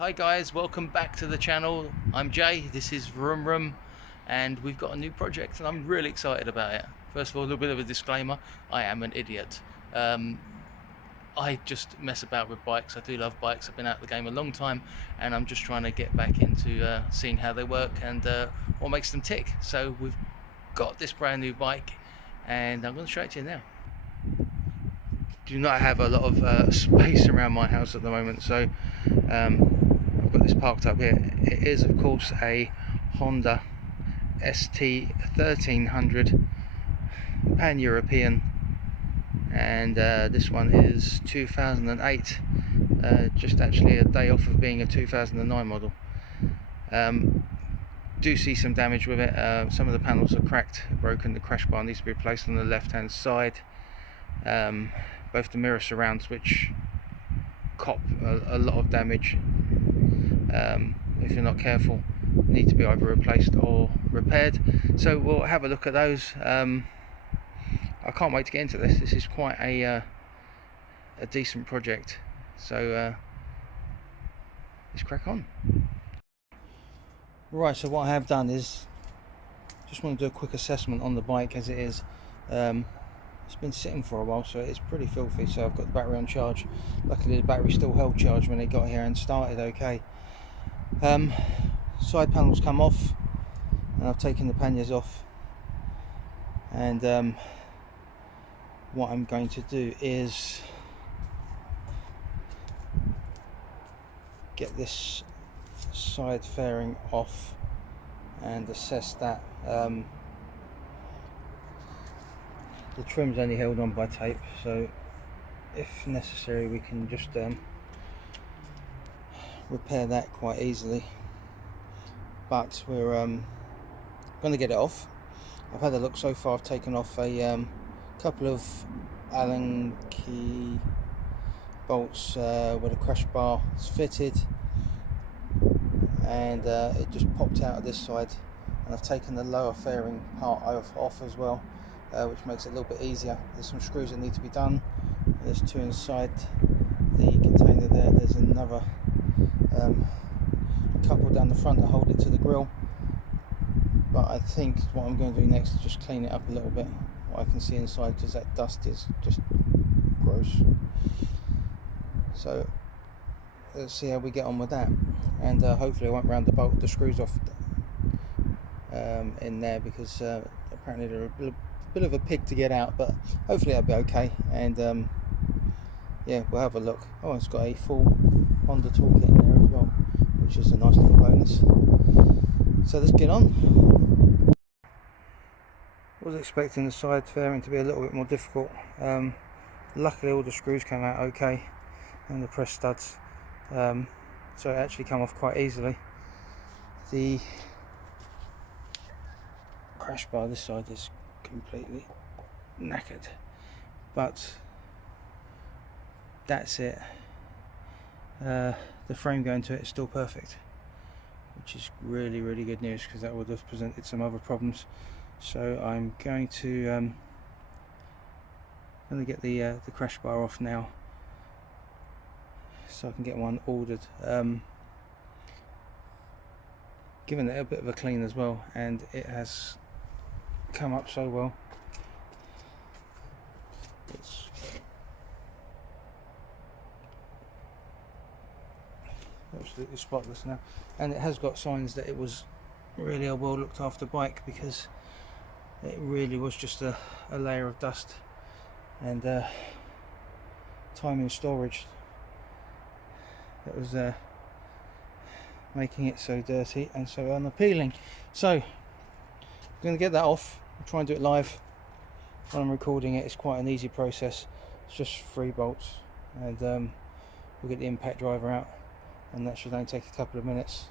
Hi guys, welcome back to the channel. I'm Jay, this is Vroom Vroom, and we've got a new project and I'm really excited about it. First of all, a little bit of a disclaimer, I am an idiot. I just mess about with bikes. I do love bikes. I've been out of the game a long time and I'm just trying to get back into seeing how they work and what makes them tick. So we've got this brand new bike and I'm going to show it to you now. Do not have a lot of space around my house at the moment, so I've got this parked up here. It is of course a Honda ST1300 pan-European, and this one is 2008, just actually a day off of being a 2009 model. Do see some damage with it. Some of the panels are cracked, broken. The crash bar needs to be replaced on the left hand side. Both the mirror surrounds, which cop a lot of damage if you're not careful, need to be either replaced or repaired. So we'll have a look at those. I can't wait to get into this. This is quite a decent project, so let's crack on. Right, so what I have done is just want to do a quick assessment on the bike as it is. It's been sitting for a while, so it's pretty filthy. So I've got the battery on charge. Luckily the battery still held charge when it got here and started okay. Side panels come off and I've taken the panniers off, and what I'm going to do is get this side fairing off and assess that. The trim's only held on by tape, so if necessary we can just repair that quite easily, but we're going to get it off. I've had a look so far. I've taken off a couple of Allen key bolts where the crash bar is fitted, and it just popped out of this side, and I've taken the lower fairing part off as well, which makes it a little bit easier. There's some screws that need to be done. There's two inside the container there. There's another couple down the front to hold it to the grill, but I think what I'm going to do next is just clean it up a little bit, what I can see inside, because that dust is just gross. So let's see how we get on with that, and hopefully I won't round the screws off in there, because apparently they're a bit of a pig to get out, but hopefully I'll be okay. And yeah, we'll have a look. Oh, it's got a full Honda toolkit in there as well, which is a nice little bonus. So let's get on. Was expecting the side fairing to be a little bit more difficult. Luckily all the screws came out okay, and the press studs, so it actually came off quite easily. The crash bar this side is completely knackered, but that's it. The frame going to it is still perfect, which is really good news, because that would have presented some other problems. So I'm going to get the crash bar off now, so I can get one ordered. Given it a bit of a clean as well, and it has come up so well. It's absolutely spotless now, and it has got signs that it was really a well looked after bike, because it really was just a layer of dust and time in storage that was making it so dirty and so unappealing. So I'm going to get that off. I'll try and do it live when I'm recording it. It's quite an easy process. It's just 3 bolts, and we'll get the impact driver out, and that should only take a couple of minutes,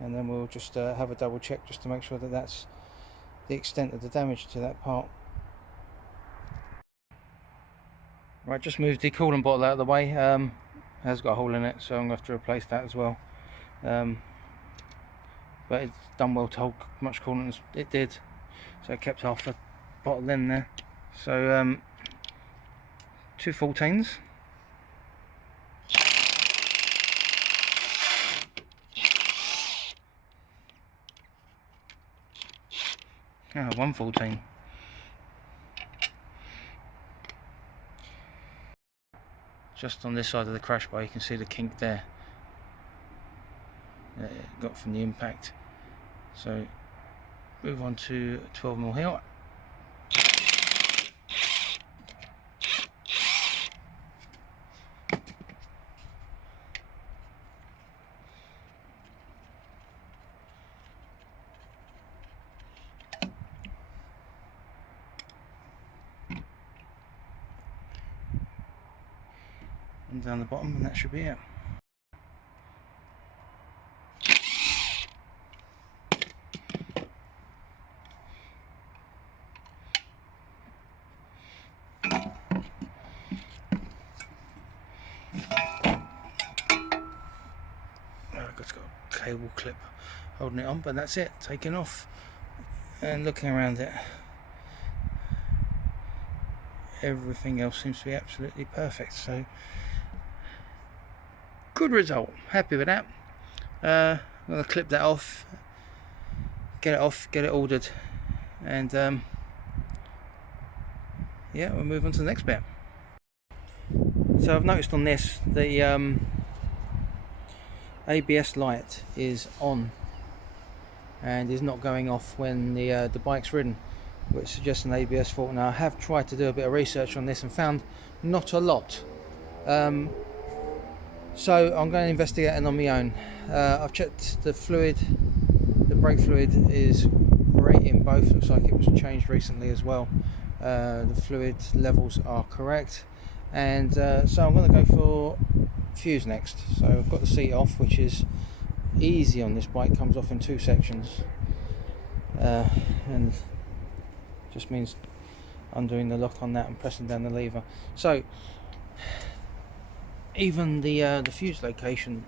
and then we'll just have a double check just to make sure that that's the extent of the damage to that part. Right, just moved the coolant bottle out of the way. It has got a hole in it, so I'm going to have to replace that as well. But it's done well to hold much coolant as it did, so I kept half the bottle in there. So 2 14s, Ah, 114. Just on this side of the crash bar you can see the kink there that it got from the impact. So move on to 12mm here. And down the bottom, and that should be it. It's got a cable clip holding it on, but that's it, taken off. And looking around it, everything else seems to be absolutely perfect, so good result, happy with that. I'm going to clip that off, get it ordered, and yeah, we'll move on to the next bit. So I've noticed on this, the ABS light is on and is not going off when the bike's ridden, which suggests an ABS fault. Now I have tried to do a bit of research on this and found not a lot, so I'm going to investigate it on my own. I've checked the fluid, the brake fluid is great in both, looks like it was changed recently as well. The fluid levels are correct, and so I'm going to go for fuse next. So I've got the seat off, which is easy on this bike, comes off in 2 sections, and just means undoing the lock on that and pressing down the lever. So even the fuse location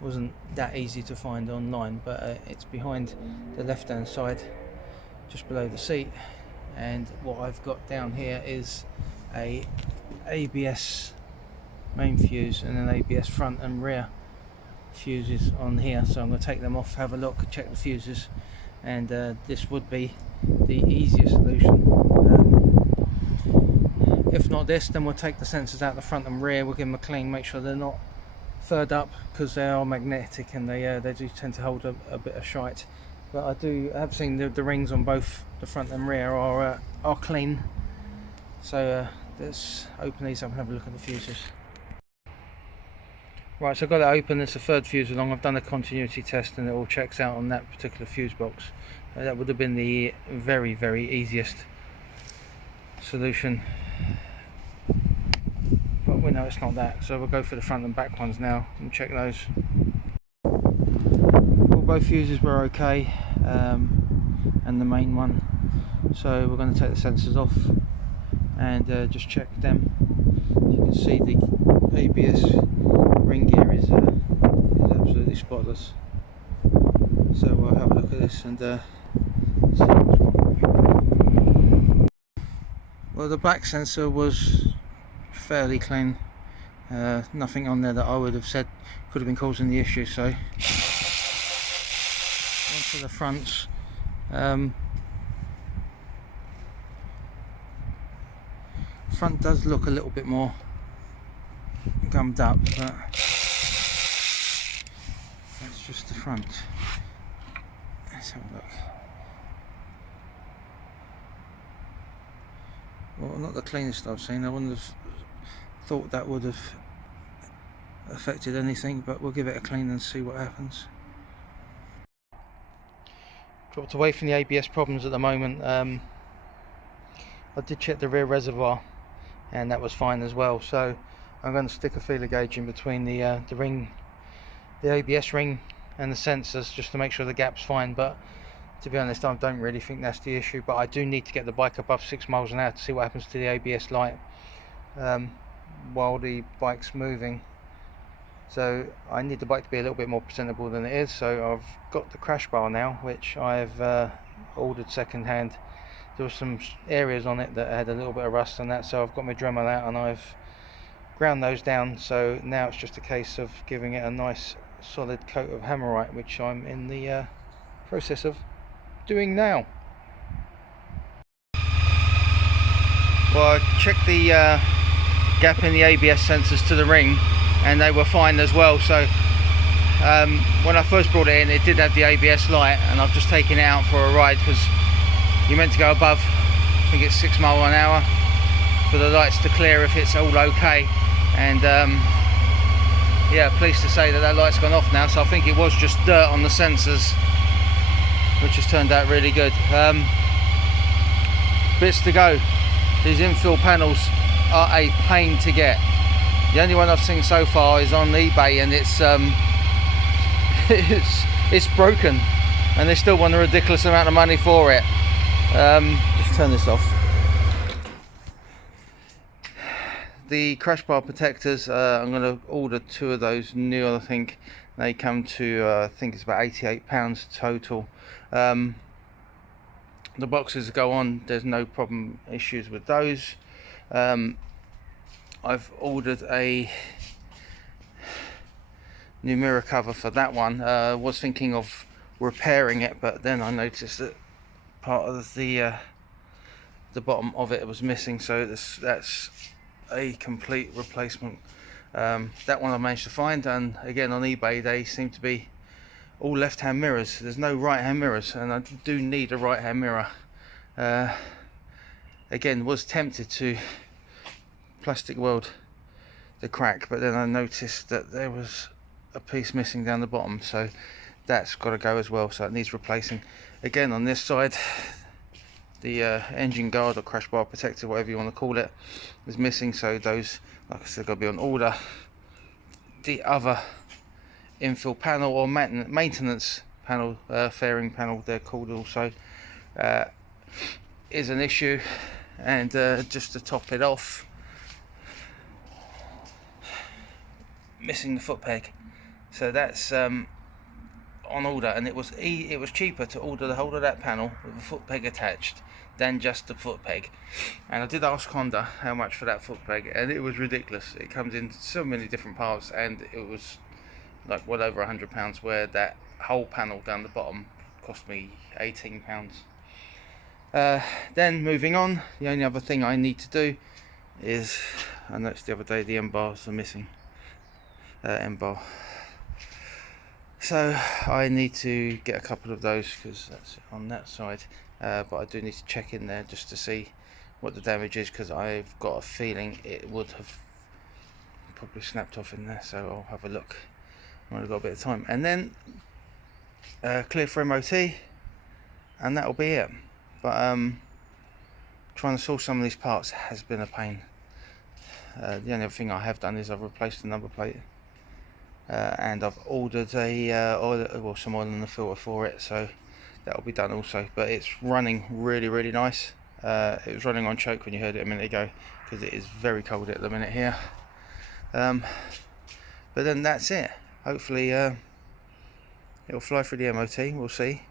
wasn't that easy to find online, but it's behind the left hand side just below the seat, and what I've got down here is a ABS main fuse and an ABS front and rear fuses on here. So I'm going to take them off, have a look, check the fuses, and this would be the easiest solution. If not this, then we'll take the sensors out the front and rear, we'll give them a clean, make sure they're not furred up, because they are magnetic and they do tend to hold a bit of shite. But I have seen the rings on both the front and rear are clean. So let's open these up and have a look at the fuses. Right, so I've got it open, it's the third fuse along. I've done a continuity test and it all checks out on that particular fuse box. That would have been the very, very easiest solution, but we know it's not that, so we'll go for the front and back ones now and check those. Well, both fuses were okay, and the main one, so we're going to take the sensors off and just check them. You can see the ABS ring gear is absolutely spotless, so we'll have a look at this and see what's wrong. Well, the back sensor was fairly clean, nothing on there that I would have said could have been causing the issue. So onto the fronts. Front does look a little bit more gummed up, but that's just the front. Let's have a look. Well, not the cleanest I've seen. I wouldn't have thought that would have affected anything, but we'll give it a clean and see what happens. Dropped away from the ABS problems at the moment. I did check the rear reservoir and that was fine as well, so I'm going to stick a feeler gauge in between the ring, the ABS ring and the sensors, just to make sure the gap's fine. But to be honest, I don't really think that's the issue, but I do need to get the bike above 6 miles an hour to see what happens to the ABS light while the bike's moving. So I need the bike to be a little bit more presentable than it is. So I've got the crash bar now, which I've ordered second hand. There were some areas on it that had a little bit of rust and that, so I've got my Dremel out and I've ground those down. So now it's just a case of giving it a nice solid coat of Hammerite, which I'm in the process of doing now. Well, I checked the gap in the ABS sensors to the ring, and they were fine as well. So when I first brought it in, it did have the ABS light, and I've just taken it out for a ride because you're meant to go above, I think it's 6 miles an hour, for the lights to clear if it's all okay. And yeah, pleased to say that that light's gone off now, so I think it was just dirt on the sensors, which has turned out really good. Bits to go. These infill panels are a pain to get. The only one I've seen so far is on eBay, and it's it's broken, and they still want a ridiculous amount of money for it. Just turn this off. The crash bar protectors, I'm going to order 2 of those new. I think they come to I think it's about £88 total. The boxes go on, there's no problem issues with those. I've ordered a new mirror cover for that one. Was thinking of repairing it, but then I noticed that part of the bottom of it was missing, so that's a complete replacement. That one I managed to find, and again on eBay they seem to be all left-hand mirrors. There's no right-hand mirrors, and I do need a right-hand mirror. Again, was tempted to plastic weld the crack, but then I noticed that there was a piece missing down the bottom, so that's got to go as well, so it needs replacing. Again, on this side, the engine guard or crash bar protector, whatever you want to call it, is missing, so those, like I said, got to be on order. The other infill panel or maintenance panel, fairing panel they're called also, is an issue. And just to top it off, missing the foot peg, so that's on order, and it was cheaper to order the whole of that panel with a foot peg attached than just the foot peg. And I did ask Honda how much for that foot peg, and it was ridiculous. It comes in so many different parts, and it was like well over £100, where that whole panel down the bottom cost me £18. Then moving on, the only other thing I need to do is, I noticed the other day the end bars are missing, end bar, so I need to get a couple of those because that's on that side, but I do need to check in there just to see what the damage is, because I've got a feeling it would have probably snapped off in there, so I'll have a look when I've got a bit of time, and then clear for MOT, and that'll be it. But trying to source some of these parts has been a pain. The only other thing I have done is I've replaced the number plate, and I've ordered some oil in the filter for it, so that'll be done also. But it's running really nice. It was running on choke when you heard it a minute ago, because it is very cold at the minute here. But then that's it. Hopefully it'll fly through the MOT, we'll see,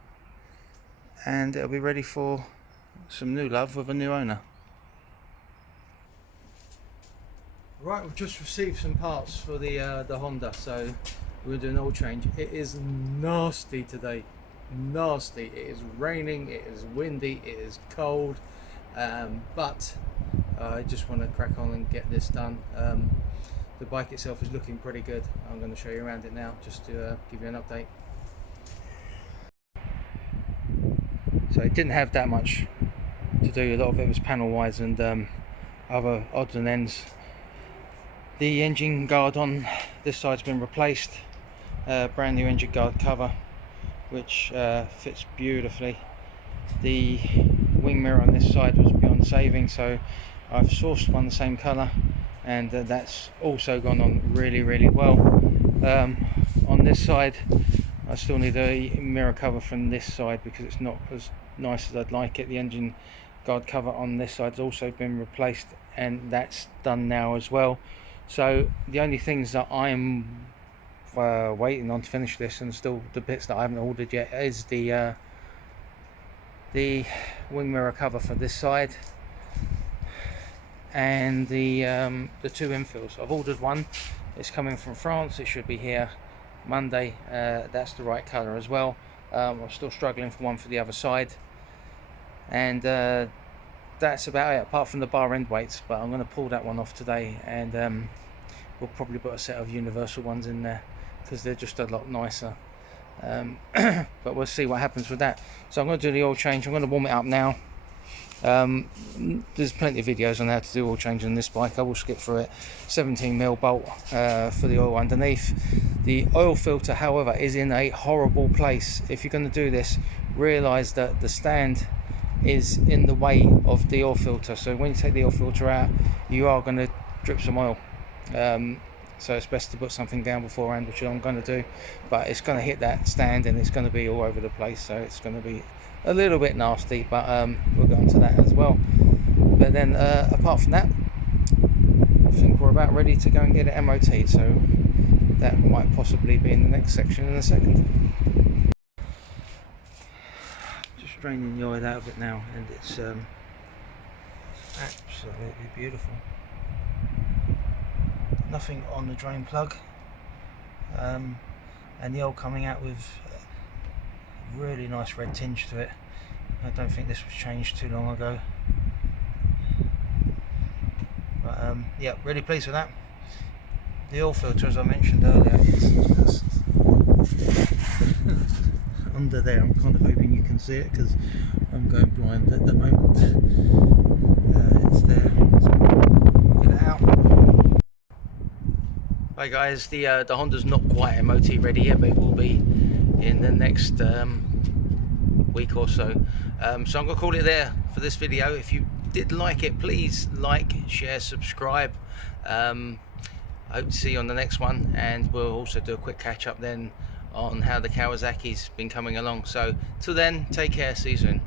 and it'll be ready for some new love with a new owner. Right, we've just received some parts for the Honda, so we're doing an oil change. It is nasty today, nasty. It is raining, it is windy, it is cold, but I just want to crack on and get this done. The bike itself is looking pretty good. I'm going to show you around it now just to give you an update. So it didn't have that much to do. A lot of it was panel wise and other odds and ends. The engine guard on this side's been replaced, brand new engine guard cover, which fits beautifully. The wing mirror on this side was beyond saving, so I've sourced one the same colour, and that's also gone on really well. On this side I still need a mirror cover from this side because it's not as nice as I'd like it. The engine guard cover on this side's also been replaced, and that's done now as well. So the only things that I'm waiting on to finish this, and still the bits that I haven't ordered yet, is the wing mirror cover for this side and the two infills. I've ordered one, it's coming from France, it should be here Monday. That's the right colour as well. I'm still struggling for one for the other side, and that's about it, apart from the bar end weights, but I'm going to pull that one off today, and we'll probably put a set of universal ones in there because they're just a lot nicer. But we'll see what happens with that. So I'm going to do the oil change. I'm going to warm it up now. There's plenty of videos on how to do oil change on this bike. I will skip through it. 17mm bolt for the oil underneath. The oil filter, however, is in a horrible place. If you're going to do this, realise that the stand is in the way of the oil filter, so when you take the oil filter out, you are going to drip some oil. So it's best to put something down beforehand, which I'm going to do, but it's going to hit that stand and it's going to be all over the place, so it's going to be a little bit nasty, but we'll go into that as well. But then apart from that, I think we're about ready to go and get it MOT'd, so that might possibly be in the next section in a second. Just draining the oil out of it now, and it's absolutely beautiful. Nothing on the drain plug, and the oil coming out with a really nice red tinge to it. I don't think this was changed too long ago, but yeah, really pleased with that. The oil filter, as I mentioned earlier, is just under there. I'm kind of hoping you can see it because I'm going blind at the moment. It's there, so get it out. Hi guys, the Honda's not quite MOT ready yet, but it will be in the next week or so. So I'm going to call it there for this video. If you did like it, please like, share, subscribe. I hope to see you on the next one, and we'll also do a quick catch up then on how the Kawasaki's been coming along. So till then, take care, see you soon.